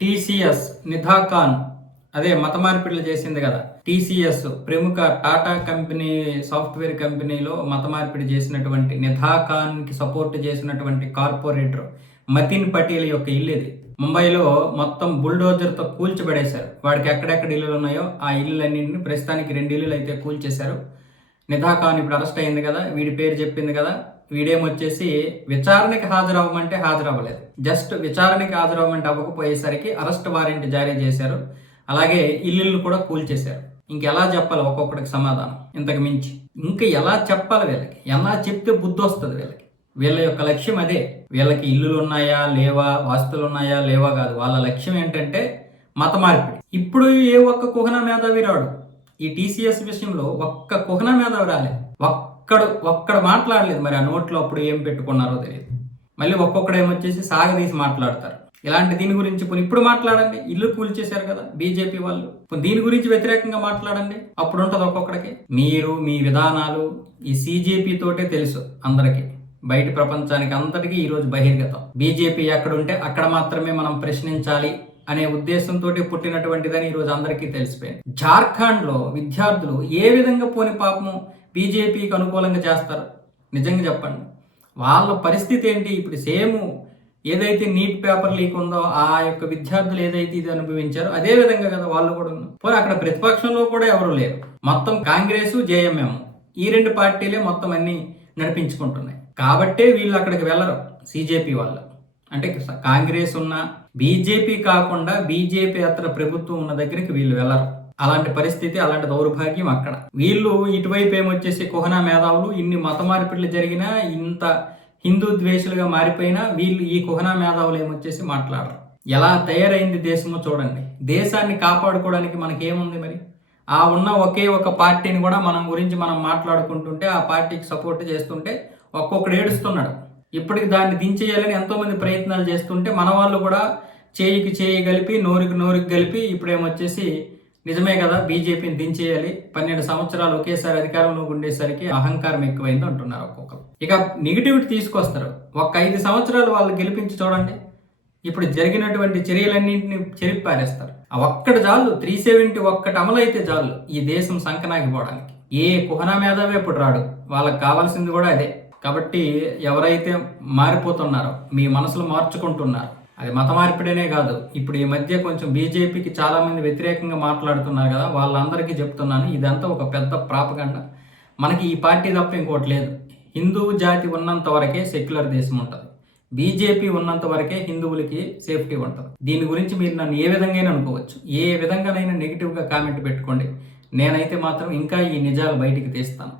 TCS నిధా Khan అదే మత మార్పిడులు చేసింది కదా. టీసీఎస్ ప్రముఖ టాటా కంపెనీ సాఫ్ట్వేర్ కంపెనీలో మత మార్పిడి చేసినటువంటి నిధా ఖాన్ కి సపోర్ట్ చేసినటువంటి కార్పొరేటర్ మతిన్ పటేల్ యొక్క ఇల్లు ఇది. ముంబైలో మొత్తం బుల్డోజర్ తో కూల్చిపడేశారు. వాడికి ఎక్కడెక్కడ ఇల్లులు ఉన్నాయో ఆ ఇల్లులన్నింటినీ ప్రస్తుతానికి 2 ఇల్లులు అయితే కూల్చేశారు. నిధా ఖాన్ ఇప్పుడు అరెస్ట్ అయింది కదా, వీడి పేరు చెప్పింది కదా. వీడేమొచ్చేసి విచారణకి హాజరవ్వమంటే హాజరవ్వలేదు. జస్ట్ విచారణకి హాజరవ్వమంటే అవ్వకపోయేసరికి అరెస్ట్ వారెంట్ జారీ చేశారు. అలాగే ఇల్లు కూడా కూల్చేశారు. ఇంకెలా చెప్పాలి ఒక్కొక్కడికి సమాధానం ఇంతకు మించి? ఇంకా ఎలా చెప్పాలి వీళ్ళకి? ఎలా చెప్తే బుద్ధి వస్తుంది వీళ్ళకి? వీళ్ళ యొక్క లక్ష్యం అదే. వీళ్ళకి ఇల్లులు ఉన్నాయా లేవా, ఆస్తులు ఉన్నాయా లేవా కాదు. వాళ్ళ లక్ష్యం ఏంటంటే మత మార్పిడి. ఇప్పుడు ఏ ఒక్క కుహన మేధావి రాడు. ఈ టీసీఎస్ విషయంలో ఒక్క కుహన మేధావి రాలేదు. ఒక్కడు మాట్లాడలేదు. మరి ఆ నోట్లో అప్పుడు ఏం పెట్టుకున్నారో తెలియదు. మళ్ళీ ఒక్కొక్కడు ఏమొచ్చేసి సాగదీసి మాట్లాడతారు. ఇలాంటి దీని గురించి ఇప్పుడు మాట్లాడండి. ఇల్లు కూల్చేశారు కదా బీజేపీ వాళ్ళు, దీని గురించి వ్యతిరేకంగా మాట్లాడండి. అప్పుడు ఉంటుంది ఒక్కొక్కడికి. మీరు మీ విధానాలు ఈ సీజేపీ తోటే తెలుసు అందరికి, బయట ప్రపంచానికి అంతటికీ ఈరోజు బహిర్గతం. బీజేపీ ఎక్కడుంటే అక్కడ మాత్రమే మనం ప్రశ్నించాలి అనే ఉద్దేశంతో పుట్టినటువంటిదని ఈరోజు అందరికీ తెలిసిపోయింది. జార్ఖండ్ లో విద్యార్థులు ఏ విధంగా పోని పాపము బీజేపీకి అనుకూలంగా చేస్తారు? నిజంగా చెప్పండి, వాళ్ళ పరిస్థితి ఏంటి? ఇప్పుడు సేమ్ ఏదైతే నీట్ పేపర్ లీక్ ఉందో ఆ యొక్క విద్యార్థులు ఏదైతే ఇది అనుభవించారో అదే విధంగా కదా వాళ్ళు కూడా ఉన్నారు. పోనీ అక్కడ ప్రతిపక్షంలో కూడా ఎవరు లేరు. మొత్తం కాంగ్రెస్ జేఎంఎం ఈ 2 పార్టీలే మొత్తం అన్ని నడిపించుకుంటున్నాయి. కాబట్టే వీళ్ళు అక్కడికి వెళ్ళరు సీజేపీ వాళ్ళు. అంటే కాంగ్రెస్ ఉన్న బీజేపీ కాకుండా బీజేపీ అతర ప్రభుత్వం ఉన్న దగ్గరికి వీళ్ళు వెళ్ళరు. అలాంటి పరిస్థితి, అలాంటి దౌర్భాగ్యం అక్కడ. వీళ్ళు ఇటువైపు ఏమొచ్చేసి కుహనా మేధావులు ఇన్ని మత మార్పిడులు జరిగినా, ఇంత హిందూ ద్వేషులుగా మారిపోయినా వీళ్ళు ఈ కుహనా మేధావులు ఏమొచ్చేసి మాట్లాడరు. ఎలా తయారైంది దేశమో చూడండి. దేశాన్ని కాపాడుకోవడానికి మనకి ఏముంది మరి? ఆ ఉన్న ఒకే ఒక పార్టీని కూడా మనం గురించి మనం మాట్లాడుకుంటుంటే, ఆ పార్టీకి సపోర్ట్ చేస్తుంటే ఒక్కొక్కడు ఏడుస్తున్నాడు. ఇప్పటికి దాన్ని దించేయాలని ఎంతో మంది ప్రయత్నాలు చేస్తుంటే మన వాళ్ళు కూడా చేయికి చేయి కలిపి నోరుకి కలిపి ఇప్పుడేమొచ్చేసి నిజమే కదా బీజేపీని దించేయాలి, 12 సంవత్సరాలు ఒకేసారి అధికారంలో ఉండేసరికి అహంకారం ఎక్కువైంది అంటున్నారు ఒక్కొక్కరు. ఇక నెగిటివిటీ తీసుకొస్తారు. 5 సంవత్సరాలు వాళ్ళు గెలిపించి చూడండి, ఇప్పుడు జరిగినటువంటి చర్యలన్నింటినీ చెరిపి పారేస్తారు. ఆ ఒక్కటి చాలు, 370 ఒక్కటి అమలైతే చాలు ఈ దేశం సంకనాగిపోవడానికి. ఏ కుహనా మేధావి ఇప్పుడు రాడు. వాళ్ళకి కావాల్సింది కూడా అదే. కాబట్టి ఎవరైతే మారిపోతున్నారో, మీ మనసులు మార్చుకుంటున్నారు, అది మత మార్పిడినే కాదు. ఇప్పుడు ఈ మధ్య కొంచెం బీజేపీకి చాలా మంది వ్యతిరేకంగా మాట్లాడుతున్నారు కదా, వాళ్ళందరికీ చెప్తున్నాను, ఇదంతా ఒక పెద్ద ప్రాపగండ. మనకి ఈ పార్టీ తప్ప ఇంకోటి లేదు. హిందూ జాతి ఉన్నంత వరకే సెక్యులర్ దేశం ఉంటుంది. బీజేపీ ఉన్నంత వరకే హిందువులకి సేఫ్టీ ఉంటుంది. దీని గురించి మీరు నన్ను ఏ విధంగా అనుకోవచ్చు, ఏ విధంగానైనా నెగిటివ్గా కామెంట్ పెట్టుకోండి. నేనైతే మాత్రం ఇంకా ఈ నిజాలు బయటికి తీస్తాను.